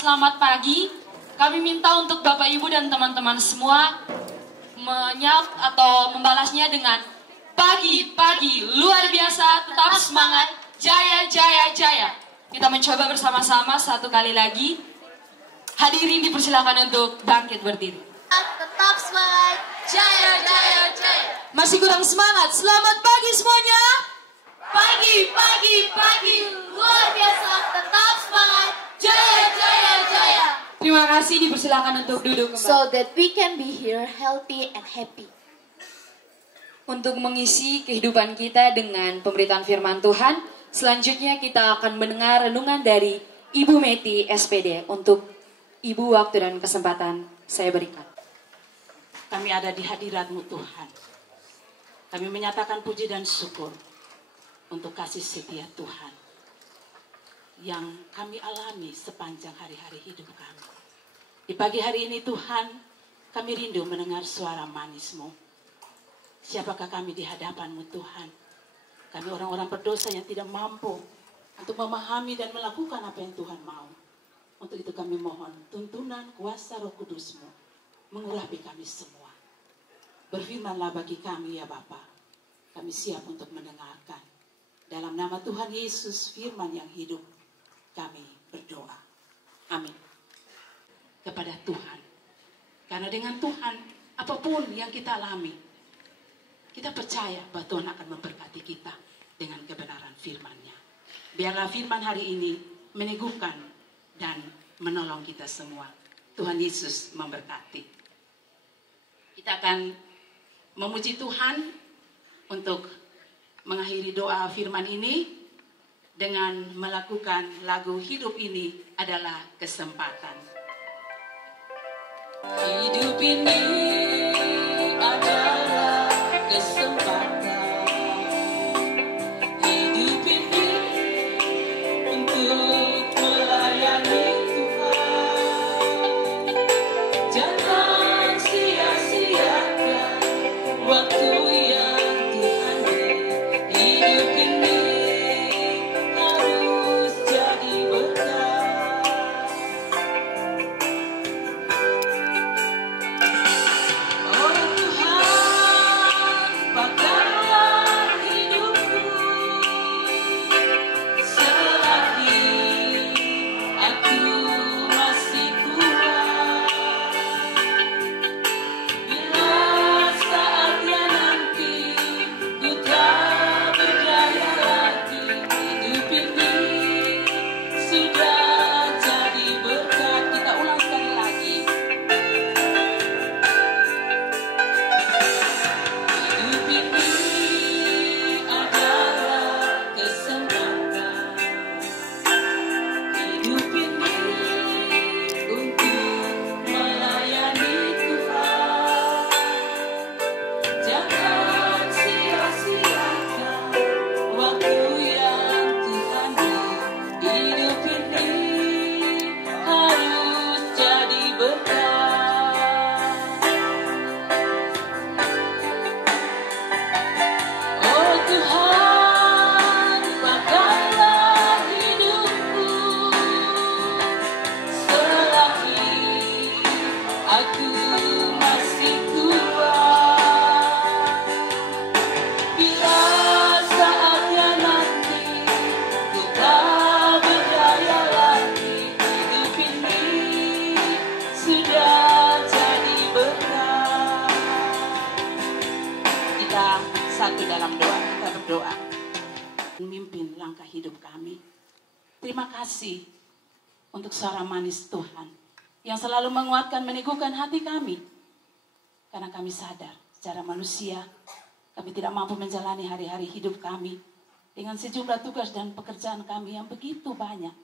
selamat pagi. Kami minta untuk Bapak Ibu dan teman-teman semua menyap atau membalasnya dengan pagi luar biasa, tetap semangat, jaya jaya jaya. Kita mencoba bersama-sama satu kali lagi. Hadirin dipersilakan untuk bangkit berdiri. Tetap semangat, jaya jaya jaya. Masih kurang semangat. Selamat pagi semuanya. Pagi luar biasa, tetap semangat, jaya jaya jaya. Terima kasih, dipersilakan untuk duduk kembali. So that we can be here healthy and happy. Untuk mengisi kehidupan kita dengan pemberitaan firman Tuhan, selanjutnya kita akan mendengar renungan dari Ibu Meti SPD. Untuk Ibu, waktu dan kesempatan saya berikan. Kami ada di hadirat-Mu Tuhan. Kami menyatakan puji dan syukur untuk kasih setia Tuhan yang kami alami sepanjang hari-hari hidup kami. Di pagi hari ini Tuhan, kami rindu mendengar suara manis-Mu. Siapakah kami di hadapan-Mu Tuhan? Kami orang-orang berdosa yang tidak mampu untuk memahami dan melakukan apa yang Tuhan mau. Untuk itu kami mohon tuntunan kuasa Roh Kudus-Mu mengurapi kami semua. Berfirmanlah bagi kami ya Bapa. Kami siap untuk mendengarkan. Dalam nama Tuhan Yesus, firman yang hidup, kami berdoa. Amin. Kepada Tuhan. Karena dengan Tuhan, apapun yang kita alami, kita percaya bahwa Tuhan akan memberkati kita dengan kebenaran firman-Nya. Biarlah firman hari ini meneguhkan dan menolong kita semua. Tuhan Yesus memberkati. Kita akan memuji Tuhan untuk mengakhiri doa firman ini dengan melakukan lagu Hidup Ini Adalah Kesempatan. Hidup ini adalah kesempatan. Hidup ini untuk melayani Tuhan. Jangan sia-siakan waktu yang Tuhan beri. Hidup ini harus jadi berkah. Oh Tuhan, pakailah hidupku selagi aku masih kuat. Bila saatnya nanti ku tak berdaya lagi, hidup ini sudah jadi berkat. Kita ulang sekali lagi. Hidup ini adalah kesempatan. Hidup ini untuk melayani Tuhan. Jangan sia-siakan waktu yang Tuhan beri. Hidup ini harus jadi berkah. Oh Tuhan, pakailah hidupku selagi aku masih kuat. Bila saatnya nanti ku tak berdaya lagi, hidup ini sudah jadi berkah. Kita satu dalam doa, kita berdoa. Memimpin langkah hidup kami. Terima kasih untuk suara manis Tuhan yang selalu menguatkan, meneguhkan hati kami. Karena kami sadar secara manusia kami tidak mampu menjalani hari-hari hidup kami dengan sejumlah tugas dan pekerjaan kami yang begitu banyak.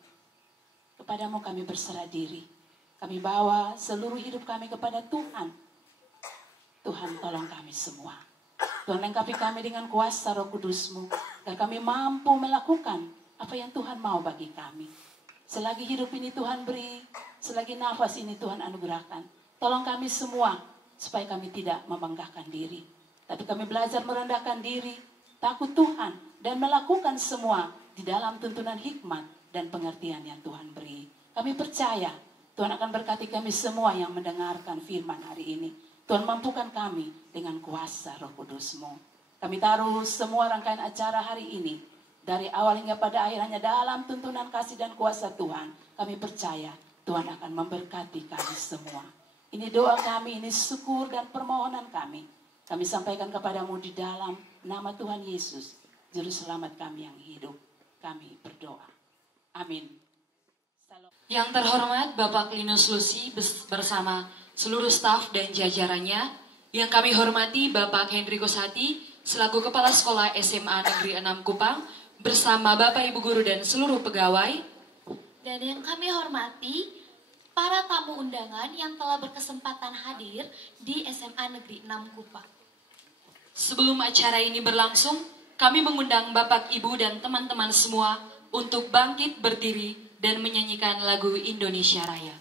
Kepadamu kami berserah diri. Kami bawa seluruh hidup kami kepada Tuhan. Tuhan tolong kami semua. Tuhan lengkapi kami dengan kuasa Roh Kudus-Mu, agar kami mampu melakukan apa yang Tuhan mau bagi kami. Selagi hidup ini Tuhan beri, selagi nafas ini Tuhan anugerahkan, tolong kami semua supaya kami tidak membanggakan diri. Tapi kami belajar merendahkan diri, takut Tuhan, dan melakukan semua di dalam tuntunan hikmat dan pengertian yang Tuhan beri. Kami percaya Tuhan akan berkati kami semua yang mendengarkan firman hari ini. Tuhan mampukan kami dengan kuasa Roh Kudus-Mu. Kami taruh semua rangkaian acara hari ini, dari awal hingga pada akhir hanya dalam tuntunan kasih dan kuasa Tuhan. Kami percaya Tuhan akan memberkati kami semua. Ini doa kami, ini syukur dan permohonan kami. Kami sampaikan kepadamu di dalam nama Tuhan Yesus, Juru Selamat kami yang hidup. Kami berdoa. Amin. Yang terhormat Bapak Linus Lucy bersama seluruh staf dan jajarannya. Yang kami hormati Bapak Henry Gosati selaku Kepala Sekolah SMA Negeri 6 Kupang bersama Bapak Ibu Guru dan seluruh pegawai. Dan yang kami hormati para tamu undangan yang telah berkesempatan hadir di SMA Negeri 6 Kupang. Sebelum acara ini berlangsung, kami mengundang Bapak, Ibu, dan teman-teman semua untuk bangkit berdiri dan menyanyikan lagu Indonesia Raya.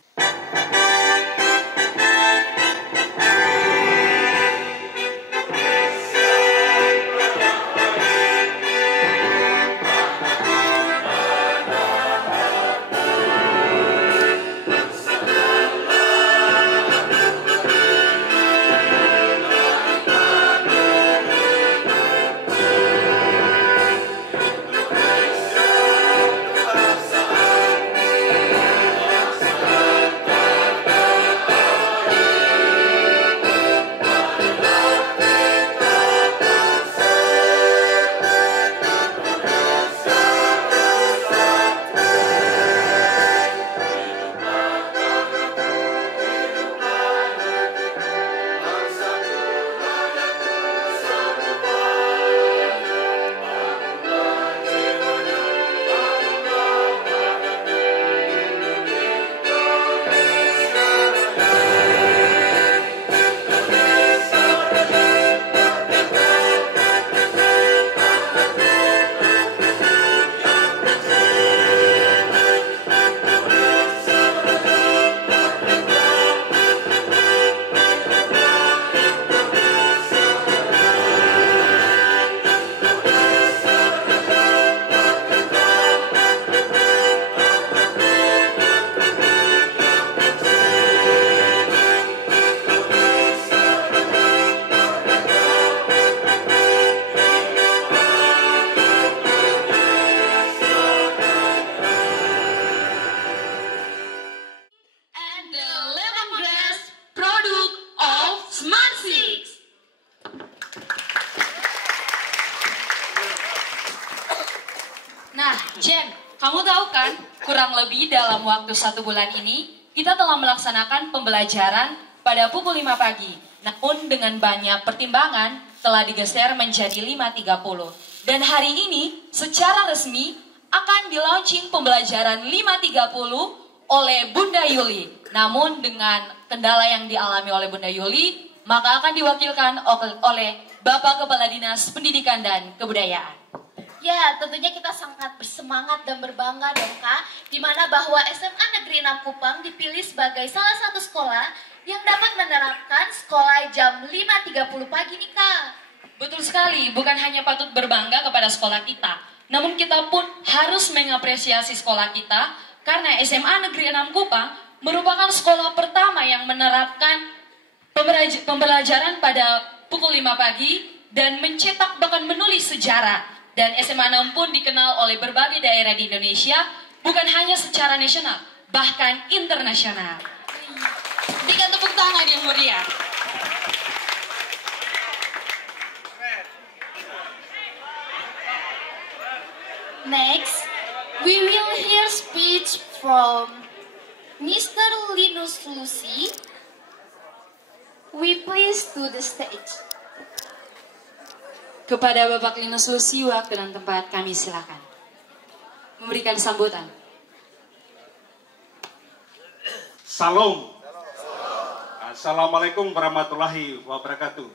Nah, Jen, kamu tahu kan, kurang lebih dalam waktu 1 bulan ini, kita telah melaksanakan pembelajaran pada pukul 5 pagi. Namun dengan banyak pertimbangan, telah digeser menjadi 5.30. Dan hari ini, secara resmi, akan di-launching pembelajaran 5.30 oleh Bunda Yuli. Namun dengan kendala yang dialami oleh Bunda Yuli, maka akan diwakilkan oleh Bapak Kepala Dinas Pendidikan dan Kebudayaan. Ya, tentunya kita sangat bersemangat dan berbangga dong Kak, di mana bahwa SMA Negeri 6 Kupang dipilih sebagai salah satu sekolah yang dapat menerapkan sekolah jam 5.30 pagi nih Kak. Betul sekali, bukan hanya patut berbangga kepada sekolah kita, namun kita pun harus mengapresiasi sekolah kita karena SMA Negeri 6 Kupang merupakan sekolah pertama yang menerapkan pembelajaran pada pukul 5 pagi dan mencetak bahkan menulis sejarah. Dan SMA 6 pun dikenal oleh berbagai daerah di Indonesia, bukan hanya secara nasional, bahkan internasional. Berikan tepuk tangan yang meriah. Next, we will hear speech from Mr. Linus Lucy. We please to the stage. Kepada Bapak Linus Lucy, waktu dan tempat kami silakan memberikan sambutan. Salam. Assalamualaikum warahmatullahi wabarakatuh.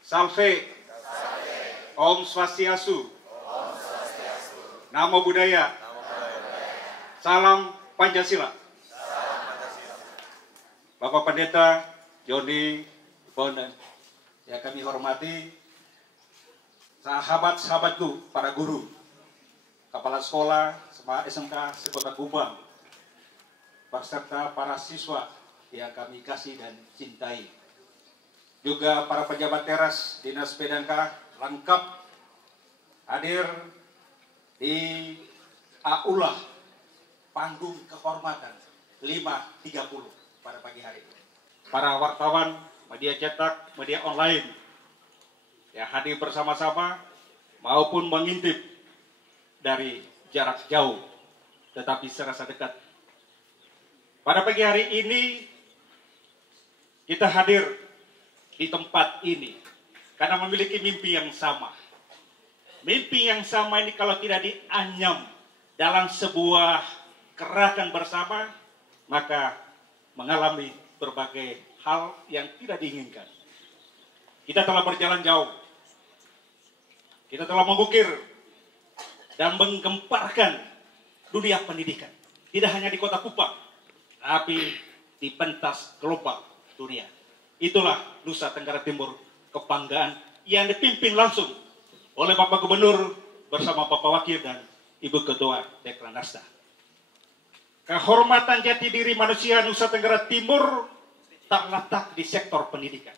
Salve. Om Swastiastu. Namo Buddhaya. Salam Pancasila. Bapak Pendeta Joni ya kami hormati sahabat-sahabatku, para guru, kepala sekolah SMK Sekota Kupang, beserta para siswa yang kami kasih dan cintai. Juga para pejabat teras Dinas PDNK lengkap hadir di Aula Panggung Kehormatan 5.30 pada pagi hari ini. Para wartawan, media cetak, media online yang hadir bersama-sama maupun mengintip dari jarak jauh tetapi serasa dekat. Pada pagi hari ini kita hadir di tempat ini karena memiliki mimpi yang sama. Mimpi yang sama ini kalau tidak dianyam dalam sebuah gerakan bersama, maka mengalami berbagai hal yang tidak diinginkan. Kita telah berjalan jauh. Kita telah mengukir dan menggemparkan dunia pendidikan. Tidak hanya di Kota Kupang, tapi di pentas global dunia. Itulah Nusa Tenggara Timur, kebanggaan yang dipimpin langsung oleh Bapak Gubernur bersama Bapak Wakil dan Ibu Ketua Dekranasda. Kehormatan jati diri manusia Nusa Tenggara Timur terletak di sektor pendidikan.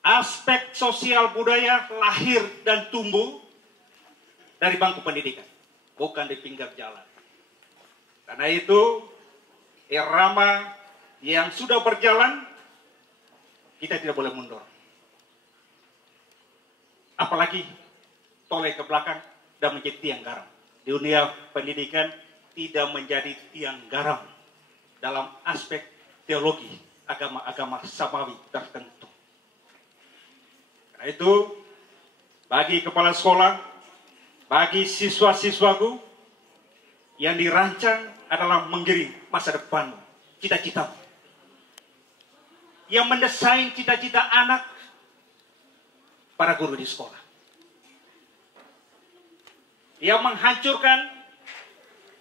Aspek sosial budaya lahir dan tumbuh dari bangku pendidikan, bukan di pinggir jalan. Karena itu, irama yang sudah berjalan, kita tidak boleh mundur. Apalagi toleh ke belakang dan menjadi tiang garam. Di dunia pendidikan tidak menjadi tiang garam dalam aspek teologi agama-agama samawi tertentu. Karena itu, bagi kepala sekolah, bagi siswa-siswaku, yang dirancang adalah menggiring masa depan, cita-citamu. Yang mendesain cita-cita anak, para guru di sekolah. Yang menghancurkan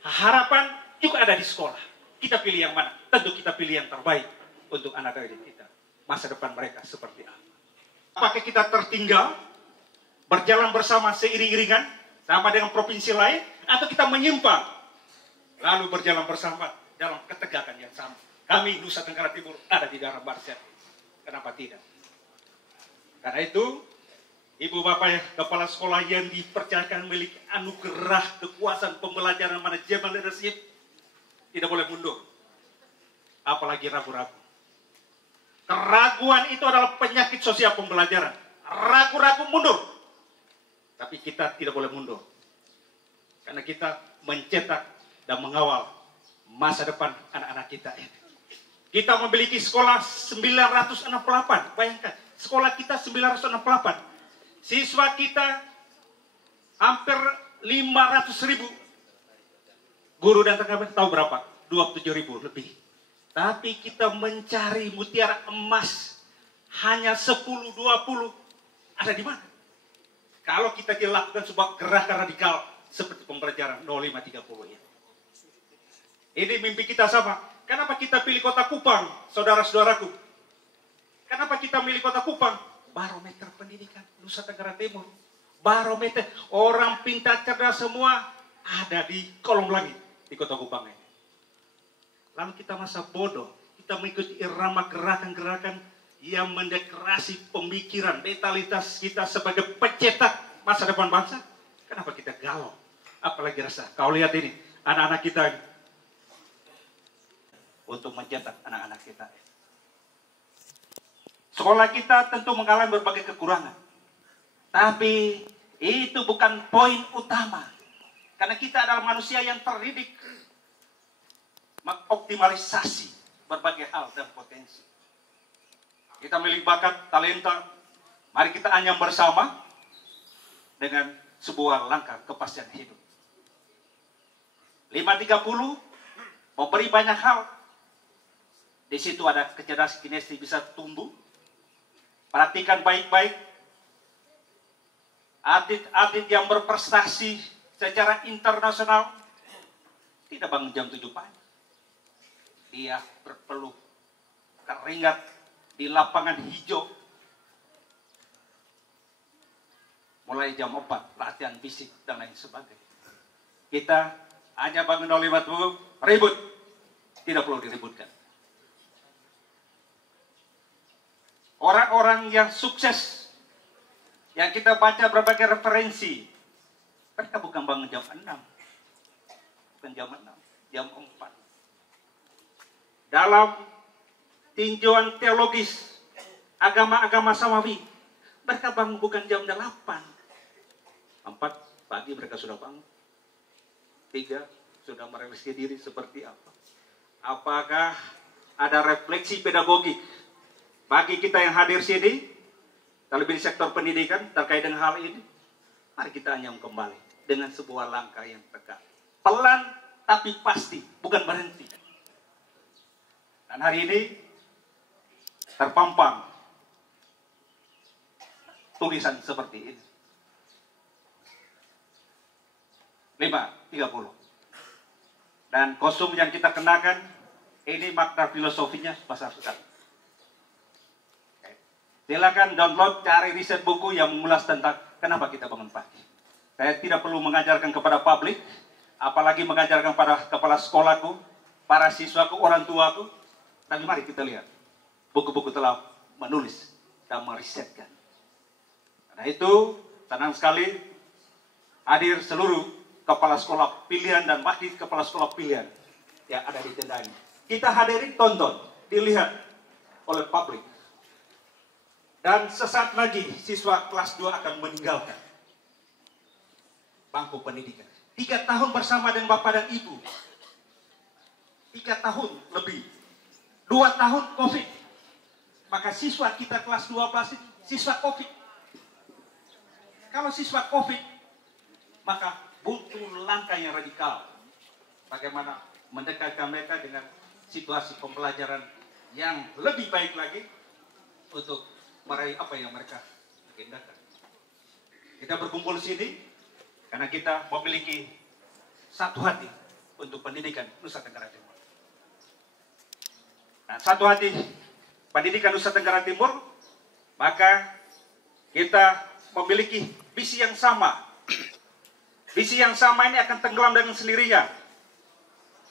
harapan juga ada di sekolah. Kita pilih yang mana? Tentu kita pilih yang terbaik untuk anak didik kita. Masa depan mereka seperti apa? Apakah kita tertinggal, berjalan bersama seiring-iringan, sama dengan provinsi lain, atau kita menyimpang, lalu berjalan bersama dalam ketegakan yang sama. Kami Nusa Tenggara Timur ada di dalam barisan. Kenapa tidak? Karena itu, Ibu Bapak Kepala Sekolah yang dipercayakan memiliki anugerah kekuasaan pembelajaran manajemen leadership tidak boleh mundur. Apalagi ragu-ragu. Keraguan itu adalah penyakit sosial pembelajaran. Ragu-ragu mundur. Tapi kita tidak boleh mundur. Karena kita mencetak dan mengawal masa depan anak-anak kita ini. Kita memiliki sekolah 968. Bayangkan, sekolah kita 968. Siswa kita hampir 500.000. Guru dan tenaga tahu berapa? 27.000 lebih. Tapi kita mencari mutiara emas hanya 10-20. Ada di mana? Kalau kita dilakukan sebuah gerakan radikal seperti pembelajaran 0530 ya. Ini mimpi kita sama. Kenapa kita pilih Kota Kupang, saudara-saudaraku? Kenapa kita pilih Kota Kupang? Barometer pendidikan Nusa Tenggara Timur. Barometer orang pintar cerdas semua ada di kolom langit di Kota Kupang ini. Lalu kita masa bodoh, kita mengikuti irama gerakan-gerakan yang mendeklarasi pemikiran, vitalitas kita sebagai pencetak masa depan bangsa. Kenapa kita galau? Apalagi rasa. Kau lihat ini, anak-anak kita untuk mencetak anak-anak kita. Sekolah kita tentu mengalami berbagai kekurangan. Tapi itu bukan poin utama. Karena kita adalah manusia yang terdidik mengoptimalisasi berbagai hal dan potensi. Kita memiliki bakat, talenta. Mari kita anyam bersama dengan sebuah langkah kepastian hidup. 530 memberi banyak hal. Di situ ada kecerdasan kinesis bisa tumbuh. Perhatikan baik-baik. Atlet-atlet yang berprestasi secara internasional tidak bangun jam 7 pagi. Dia berpeluh keringat di lapangan hijau. mulai jam 4 latihan fisik dan lain sebagainya. Kita hanya bangun 05.30 ribut, tidak perlu diributkan. Orang-orang yang sukses, yang kita baca berbagai referensi, mereka bukan bangun jam 6, bukan jam 6, jam 4. Dalam tinjauan teologis agama-agama Samawi, mereka bangun bukan jam 8. 4 pagi mereka sudah bangun. 3 sudah merefleksi diri seperti apa. Apakah ada refleksi pedagogik bagi kita yang hadir sini, terlebih di sektor pendidikan terkait dengan hal ini? Mari kita anyam kembali dengan sebuah langkah yang tegak. Pelan tapi pasti, bukan berhenti. Dan hari ini terpampang tulisan seperti ini. 5.30. Dan kostum yang kita kenakan, ini makna filosofinya besar sekali. Silakan download, cari riset buku yang mengulas tentang kenapa kita bangun pagi. Saya tidak perlu mengajarkan kepada publik, apalagi mengajarkan pada kepala sekolahku, para siswaku, orang tuaku. Tapi mari kita lihat, buku-buku telah menulis dan merisetkan. Karena itu, senang sekali hadir seluruh kepala sekolah pilihan dan wakil kepala sekolah pilihan yang ada di tenda ini. Kita hadiri, tonton, dilihat oleh publik. Dan sesaat lagi siswa kelas 2 akan meninggalkan bangku pendidikan. 3 tahun bersama dengan Bapak dan Ibu. 3 tahun lebih. 2 tahun COVID. Maka siswa kita kelas 12 siswa COVID. Kalau siswa COVID, maka butuh langkah yang radikal. Bagaimana mendekatkan mereka dengan situasi pembelajaran yang lebih baik lagi untuk meraih apa yang mereka agendakan. Kita berkumpul di sini karena kita memiliki satu hati untuk pendidikan Nusa Tenggara Timur. Nah, satu hati pendidikan Nusa Tenggara Timur, maka kita memiliki visi yang sama. Visi yang sama ini akan tenggelam dengan sendirinya.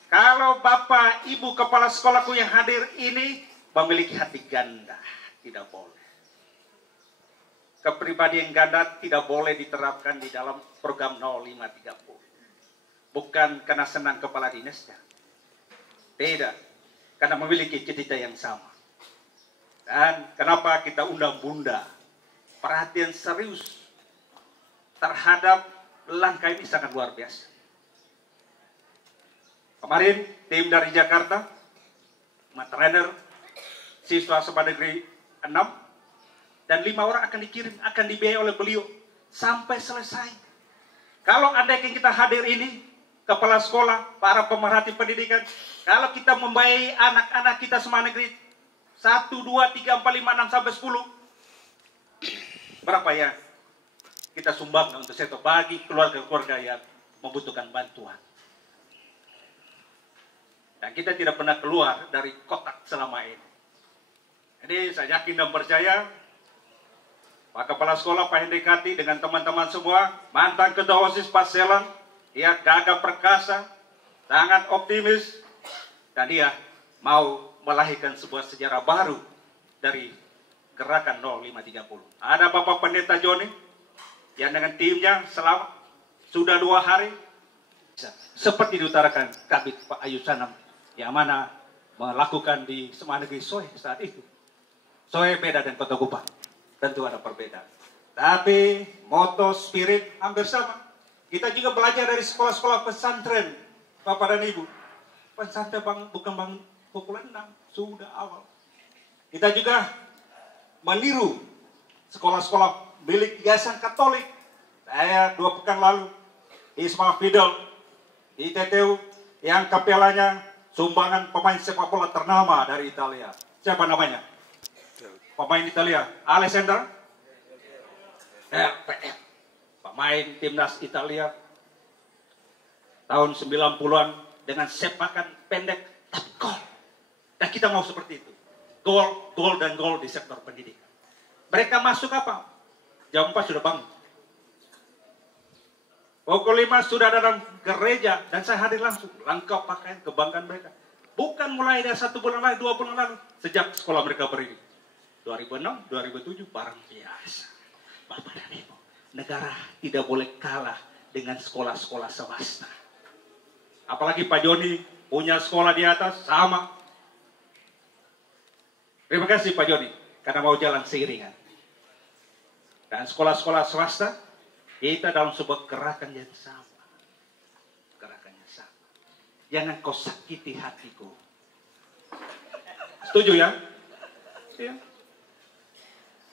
Kalau Bapak, Ibu, kepala sekolahku yang hadir ini memiliki hati ganda, tidak boleh. Kepribadian ganda tidak boleh diterapkan di dalam program 0530. Bukan karena senang kepala dinasnya. Tidak. Karena memiliki cita-cita yang sama. Dan kenapa kita undang Bunda? Perhatian serius terhadap langkah ini sangat luar biasa. Kemarin tim dari Jakarta, trainer, siswa sekolah negeri 6, dan 5 orang akan dikirim, akan dibiayai oleh beliau sampai selesai. Kalau andaikan kita hadir ini, kepala sekolah, para pemerhati pendidikan, kalau kita membiayai anak-anak kita sekolah negeri 1, 2, 3, 4, 5, 6, sampai 10, berapa ya kita sumbangkan untuk sektor bagi keluarga-keluarga yang membutuhkan bantuan. Dan kita tidak pernah keluar dari kotak selama ini. Jadi saya yakin dan percaya Pak Kepala Sekolah, Pak Hendekati dengan teman-teman semua, mantan Ketua OSIS Pak Selan, dia gagah perkasa, sangat optimis, dan dia mau melahirkan sebuah sejarah baru dari gerakan 0530. Ada Bapak Pendeta Joni, yang dengan timnya selama sudah 2 hari, seperti diutarakan Kabid Pak Ayu Sanam, yang mana melakukan di Sekolah Negeri Soe saat itu. Soe beda dengan Kota Kupang. Tentu ada perbedaan. Tapi moto spirit hampir sama. Kita juga belajar dari sekolah-sekolah pesantren, Bapak dan Ibu. Pesantren bukan bangun pukul 6, sudah awal. Kita juga meniru sekolah-sekolah milik Yayasan Katolik. Saya 2 pekan lalu, Isma Fidel, di ITTU, yang kapelanya sumbangan pemain sepak bola ternama dari Italia. Siapa namanya? Pemain Italia, Alessandro, pemain timnas Italia tahun 90-an dengan sepakan pendek tapi gol. Dan kita mau seperti itu. Gol, gol, dan gol di sektor pendidikan. Mereka masuk apa? Jam 4 sudah bangun. Pukul 5 sudah dalam gereja dan saya hadir langsung. Lengkap pakaian kebanggaan mereka. Bukan mulai dari 1 bulan lalu, 2 bulan lalu. Sejak sekolah mereka berdiri. 2006, 2007 barang biasa. Bapak dan Ibu, negara tidak boleh kalah dengan sekolah-sekolah swasta. Apalagi Pak Joni punya sekolah di atas sama. Terima kasih Pak Joni karena mau jalan seiringan. Dan sekolah-sekolah swasta kita dalam sebuah gerakan yang sama. Gerakannya sama. Jangan kau sakiti hatiku. Setuju ya? Ya.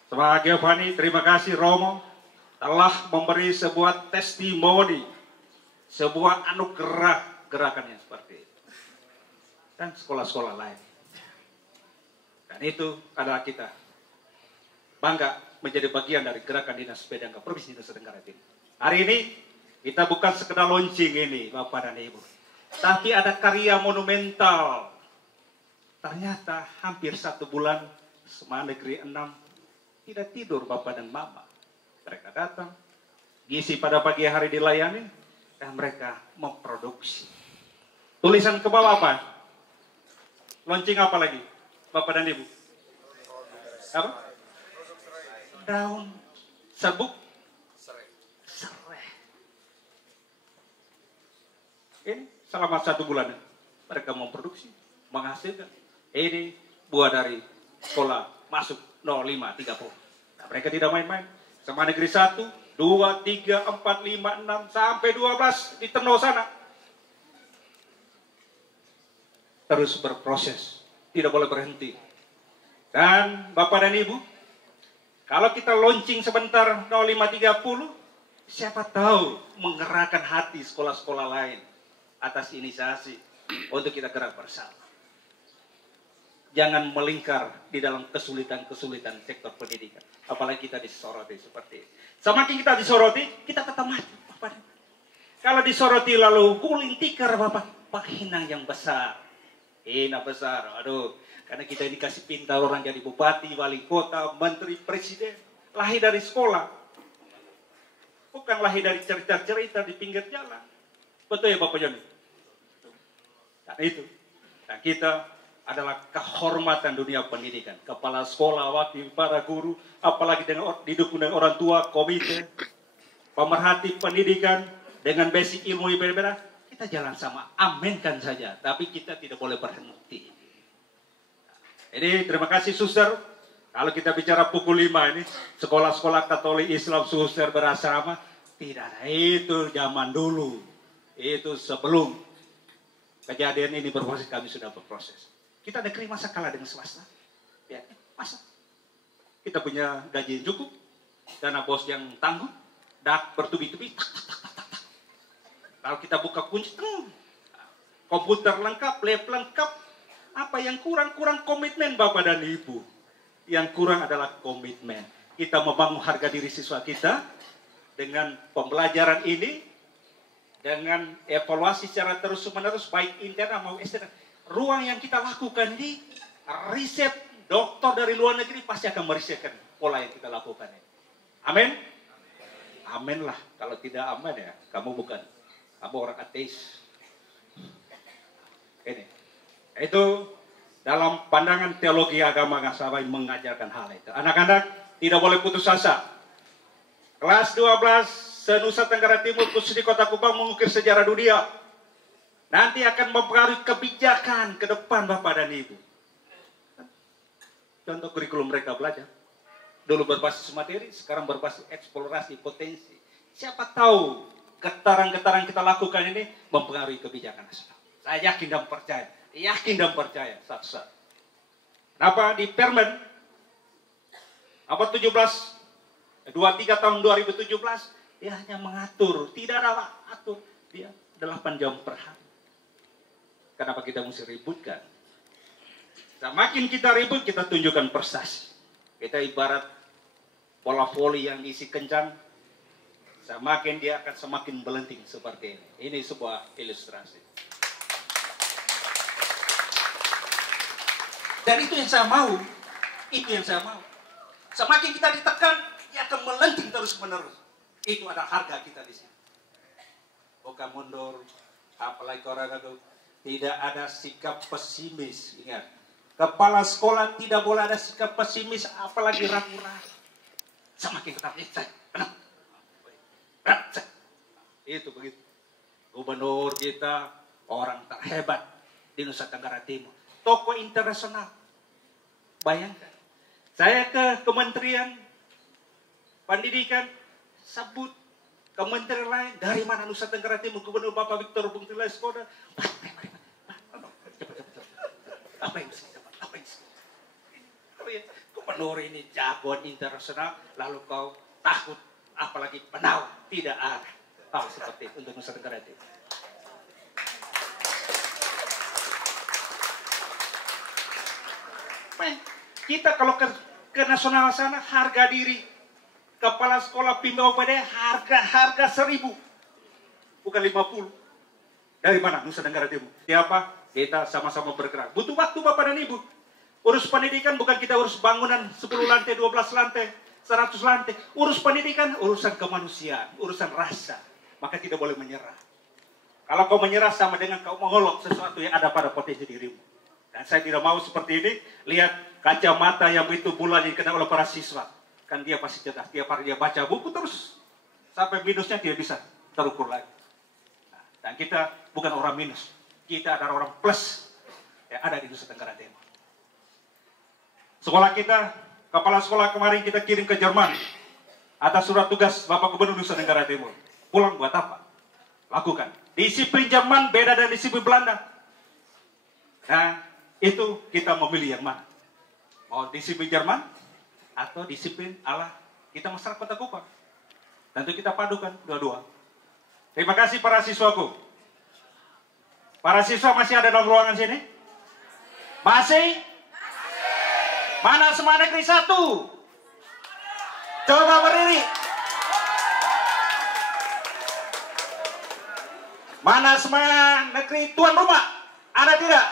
Sebagai Giovanni, terima kasih Romo telah memberi sebuah testimoni, sebuah anugerah gerakannya seperti itu. Dan sekolah-sekolah lain. Dan itu adalah kita bangga menjadi bagian dari gerakan Dinas Sepeda Angka Provinsi Nusa Tenggara Timur. Hari ini kita bukan sekedar launching ini Bapak dan Ibu. Tapi ada karya monumental. Ternyata hampir 1 bulan SMA Negeri 6 tidak tidur Bapak dan Mama. Mereka datang, gizi pada pagi hari dilayani, dan mereka memproduksi. Tulisan ke bawah apa? Launching apa lagi? Bapak dan Ibu? Apa? Daun serbuk serai. Ini selama 1 bulan mereka memproduksi, menghasilkan. Ini buah dari sekolah masuk 0530. Nah, mereka tidak main-main. Sama negeri 1, 2, 3, 4, 5, 6 sampai 12 di Teno sana. Terus berproses, tidak boleh berhenti. Dan Bapak dan Ibu, kalau kita launching sebentar 0530, siapa tahu menggerakkan hati sekolah-sekolah lain atas inisiasi untuk kita gerak bersama. Jangan melingkar di dalam kesulitan-kesulitan sektor pendidikan. Apalagi kita disoroti seperti ini. Semakin kita disoroti, kita tetap maju. Bapak. Kalau disoroti lalu guling tikar Bapak, penghinaan yang besar. Hina besar, aduh. Karena kita ini kasih pintar orang jadi bupati, wali kota, menteri, presiden. Lahir dari sekolah. Bukan lahir dari cerita-cerita di pinggir jalan. Betul ya Bapak Joni? Dan itu. Dan kita adalah kehormatan dunia pendidikan. Kepala sekolah, wakil, para guru, apalagi dengan didukung dengan orang tua, komite, pemerhati pendidikan, dengan basic ilmu IPB, kita jalan sama, aminkan saja. Tapi kita tidak boleh berhenti. Jadi terima kasih suster. Kalau kita bicara pukul 5 ini, sekolah-sekolah Katolik Islam suster berasrama, tidak ada. Itu zaman dulu. Itu sebelum kejadian ini berproses, kami sudah berproses. Kita negeri masa kalah dengan swasta? Ya, masa? Kita punya gaji yang cukup, dana bos yang tangguh, dak bertubi-tubi, tak, tak, tak, tak, tak. Kalau kita buka kunci, komputer lengkap, lab lengkap, apa yang kurang? Kurang komitmen Bapak dan Ibu. Yang kurang adalah komitmen. Kita membangun harga diri siswa kita dengan pembelajaran ini, dengan evaluasi secara terus-menerus, baik internal maupun eksternal. Ruang yang kita lakukan ini, riset dokter dari luar negeri pasti akan merisetkan pola yang kita lakukan ini. Amin? Amin lah. Kalau tidak aman ya, kamu orang ateis. Ini. Itu dalam pandangan teologi agama Ngasaba mengajarkan hal itu. Anak-anak tidak boleh putus asa. Kelas 12 se-Nusa Tenggara Timur khusus di Kota Kupang mengukir sejarah dunia. Nanti akan mempengaruhi kebijakan ke depan Bapak dan Ibu. Contoh kurikulum mereka belajar. Dulu berbasis materi, sekarang berbasis eksplorasi potensi. Siapa tahu getaran-getaran kita lakukan ini mempengaruhi kebijakan nasional. Saya yakin dan percaya. Yakin dan percaya. Satu-satu. Kenapa di Permen nomor 17 23 tahun 2017 dia hanya mengatur, tidak ada atur, dia 8 jam per hari. Kenapa kita mesti ributkan? Semakin kita ribut, kita tunjukkan prestasi. Kita ibarat bola voli yang isi kencang, semakin dia akan semakin melenting seperti ini. Ini sebuah ilustrasi. Dan itu yang saya mau. Itu yang saya mau. Semakin kita ditekan, dia akan melenting terus-menerus. Itu ada harga kita di sini. bukan mundur, apalagi orang itu tidak ada sikap pesimis. Ingat, kepala sekolah tidak boleh ada sikap pesimis, apalagi ragu-ragu. Semakin ketat, itu begitu. Gubernur kita orang terhebat di Nusa Tenggara Timur, tokoh internasional. Bayangkan, saya ke Kementerian Pendidikan, sebut kementerian lain, dari mana Nusa Tenggara Timur, Gubernur Bapak Victor Bungtila Skoda. Apa yang bisa dapat? Apa yang bisa? Gubernur ini jagoan internasional, lalu kau takut, apalagi penawar, tidak ada hal seperti itu untuk Nusa Tenggara Timur. Kita kalau ke nasional sana, harga diri kepala sekolah Pimda OPD harga 1.000, bukan 50. Dari mana? Nusa Tenggara Timur. Siapa? Kita sama-sama bergerak. Butuh waktu Bapak dan Ibu. Urus pendidikan bukan kita urus bangunan 10 lantai, 12 lantai, 100 lantai. Urus pendidikan, urusan kemanusiaan, urusan rasa. Maka tidak boleh menyerah. Kalau kau menyerah sama dengan kau mengolok sesuatu yang ada pada potensi dirimu. Dan saya tidak mau seperti ini. Lihat kacamata yang begitu bulan yang kena oleh para siswa. Kan dia pasti cerdas. Tiap hari dia baca buku terus. Sampai minusnya tidak bisa terukur lagi. Nah, dan kita bukan orang minus. Kita adalah orang plus yang ada di Nusa Tenggara Timur. Sekolah kita, kepala sekolah kemarin kita kirim ke Jerman atas surat tugas Bapak Gubernur Nusa Tenggara Timur. Pulang buat apa? Lakukan. Disiplin Jerman beda dari disiplin Belanda. Nah, itu kita memilih yang mana? Mau disiplin Jerman atau disiplin ala kita masyarakat Kota Kupang? Tentu kita padukan dua-dua. Terima kasih para siswaku. Para siswa masih ada dalam ruangan sini? Masih? Mana SMA Negeri 1? Coba berdiri. Mana SMA Negeri tuan rumah? Ada tidak?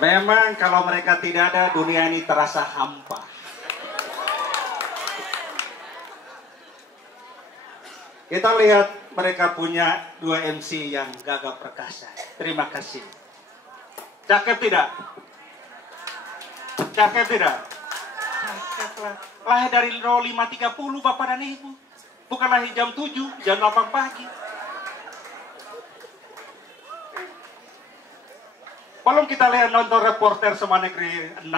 Memang kalau mereka tidak ada, dunia ini terasa hampa. Kita lihat mereka punya 2 MC yang gagah perkasa. Terima kasih. Cakep tidak? Cakep tidak? Cakep lah. Lahir dari 05.30 Bapak dan Ibu. Bukan lahir jam 7, jam 8 pagi. Belum kita lihat nonton reporter SMA Negeri 6.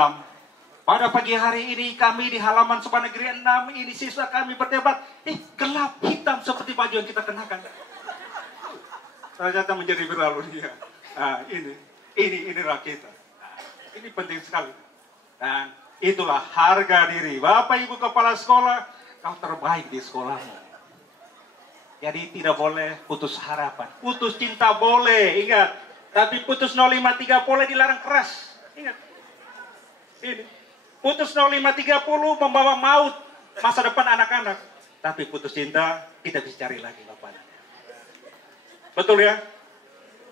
Pada pagi hari ini kami di halaman SMA Negeri 6 ini siswa kami berdebat. Gelap hitam seperti baju yang kita kenakan. Ternyata menjadi viral dunia. Nah, inilah kita. Nah, ini penting sekali. Dan itulah harga diri. Bapak Ibu kepala sekolah, kau terbaik di sekolahmu. Jadi tidak boleh putus harapan. Putus cinta boleh, ingat. Tapi putus 05.30 boleh dilarang keras. Ingat. Ini. Putus 05.30 membawa maut masa depan anak-anak. Tapi putus cinta kita bisa cari lagi Bapak. Betul ya?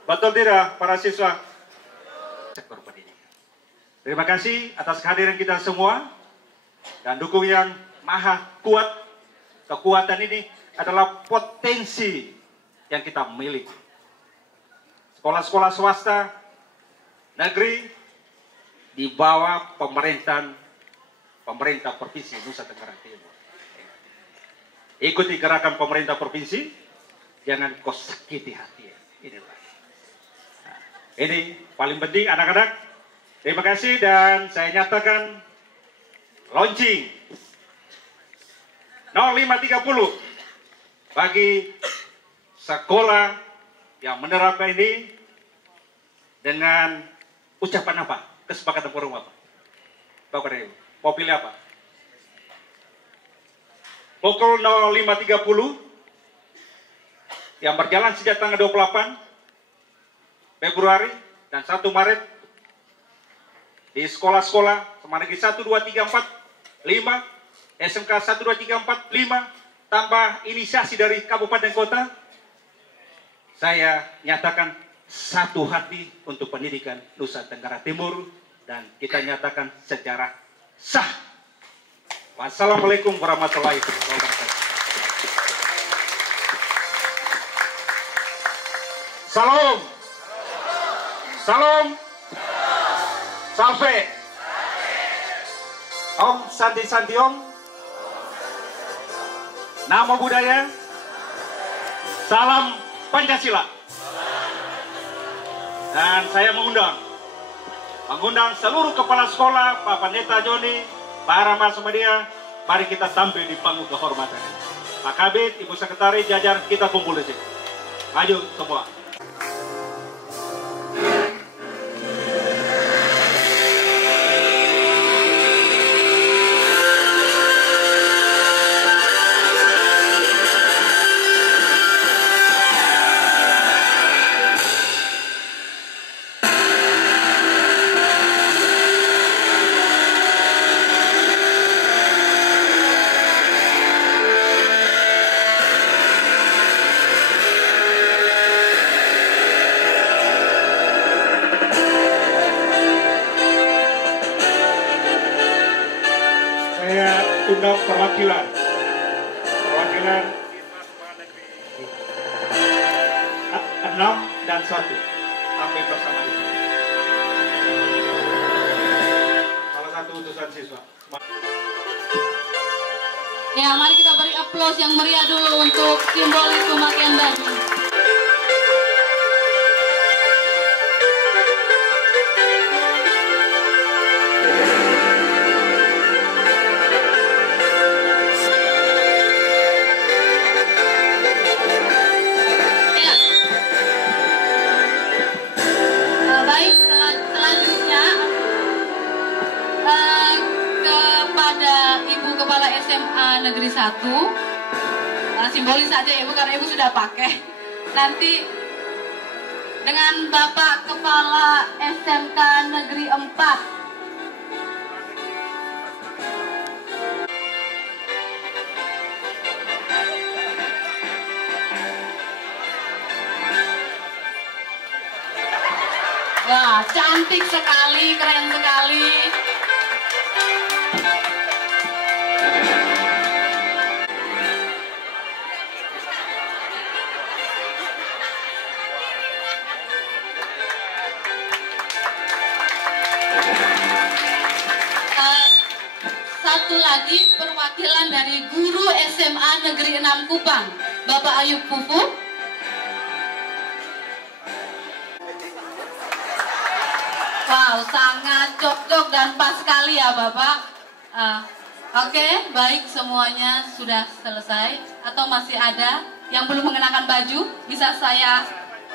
Betul tidak para siswa? Sektor pendidikan. Terima kasih atas kehadiran kita semua. Dan dukung yang maha kuat. Kekuatan ini adalah potensi yang kita miliki. Sekolah-sekolah swasta negeri di bawah pemerintah Provinsi Nusa Tenggara Timur. Ikuti gerakan pemerintah provinsi, jangan kau sakiti hati. Ini paling penting anak-anak. Terima kasih dan saya nyatakan launching 05.30 bagi sekolah yang menerapkan ini dengan ucapan apa? Kesepakatan forum apa? Bapak Ibu, mau pilih apa? Pukul 05.30 yang berjalan sejak tanggal 28 Februari dan 1 Maret di sekolah-sekolah SMA Negeri 1, 2, 3, 4, 5, SMK 1, 2, 3, 4, 5, tambah inisiasi dari kabupaten kota, saya nyatakan satu hati untuk pendidikan Nusa Tenggara Timur dan kita nyatakan secara sah Wassalamualaikum warahmatullahi wabarakatuh. Salam. Salam. Sampai. Om Santi Santi Om. Nama budaya. Salam Pancasila. Dan saya mengundang seluruh kepala sekolah, Pak Pendeta Joni, para mas media, mari kita tampil di panggung kehormatan. Pak Kabid, Ibu Sekretaris, jajar kita kumpul di sini. Maju semua. Undang perwakilan siswa negeri 6 dan 1 tampil bersama di sini. Salah satu utusan siswa. Ya, mari kita beri aplaus yang meriah dulu untuk simbolis pemakaian baju. SMA Negeri 1 simbolis saja Ibu karena Ibu sudah pakai. Nanti dengan Bapak Kepala SMK Negeri 4 wah, cantik sekali, keren sekali. Satu lagi perwakilan dari guru SMA Negeri 6 Kupang, Bapak Ayub Pupu. Wow, sangat cocok dan pas sekali ya Bapak. Oke, baik, semuanya sudah selesai atau masih ada yang belum mengenakan baju? Bisa saya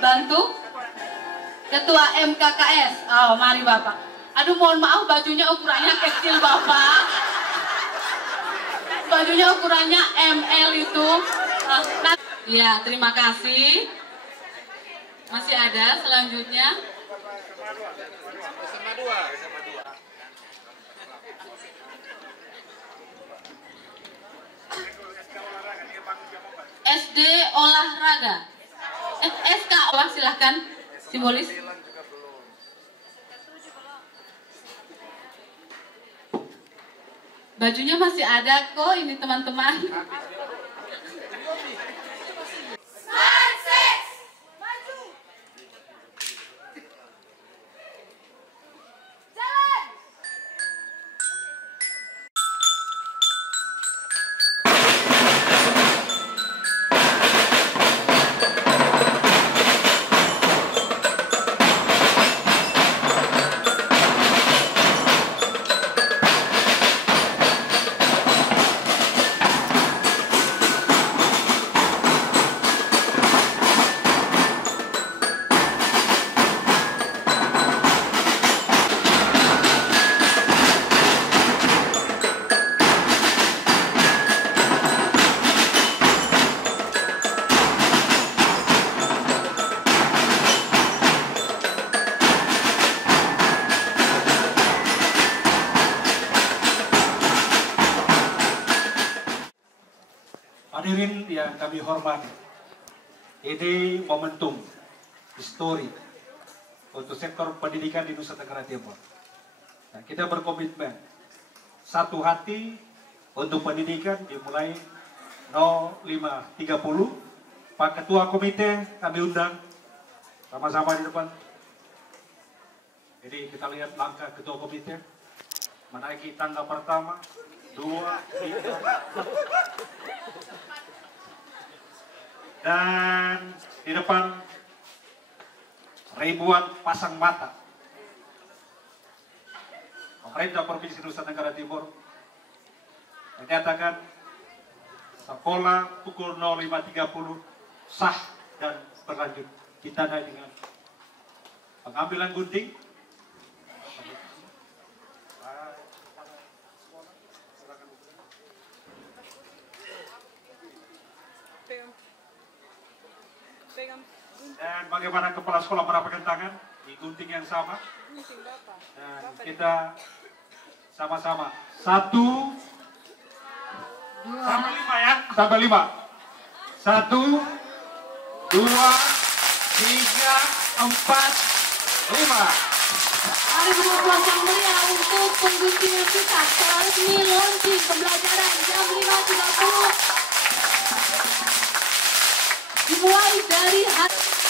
bantu? Ketua MKKS. Oh, mari Bapak. Aduh, mohon maaf, bajunya ukurannya kecil Bapak. Bajunya ukurannya ML itu. Ya, terima kasih. Masih ada selanjutnya. SD olahraga. SK olah, silahkan simbolis. Bajunya masih ada kok ini teman-teman. Hadirin yang kami hormati, ini momentum histori untuk sektor pendidikan di Nusa Tenggara Timur. Nah, kita berkomitmen satu hati, untuk pendidikan dimulai 05.30. Pak Ketua Komite kami undang sama-sama di depan. Jadi kita lihat langkah Ketua Komite menaiki tangga pertama, 2, 3, dan di depan ribuan pasang mata. Pemerintah Provinsi Nusa Tenggara Timur menyatakan sekolah pukul 05.30 sah dan berlanjut. Ditandai dengan pengambilan gunting. Dan bagaimana kepala sekolah merapatkan tangan di gunting yang sama. Dan kita sama-sama 1 sampai 5 ya, sampai 5. 1, 2, 3, 4, 5. Mari beri aplaus yang meriah untuk penggunting yang kita secara resmi launching pembelajaran jam 5.30. Dimulai dari hari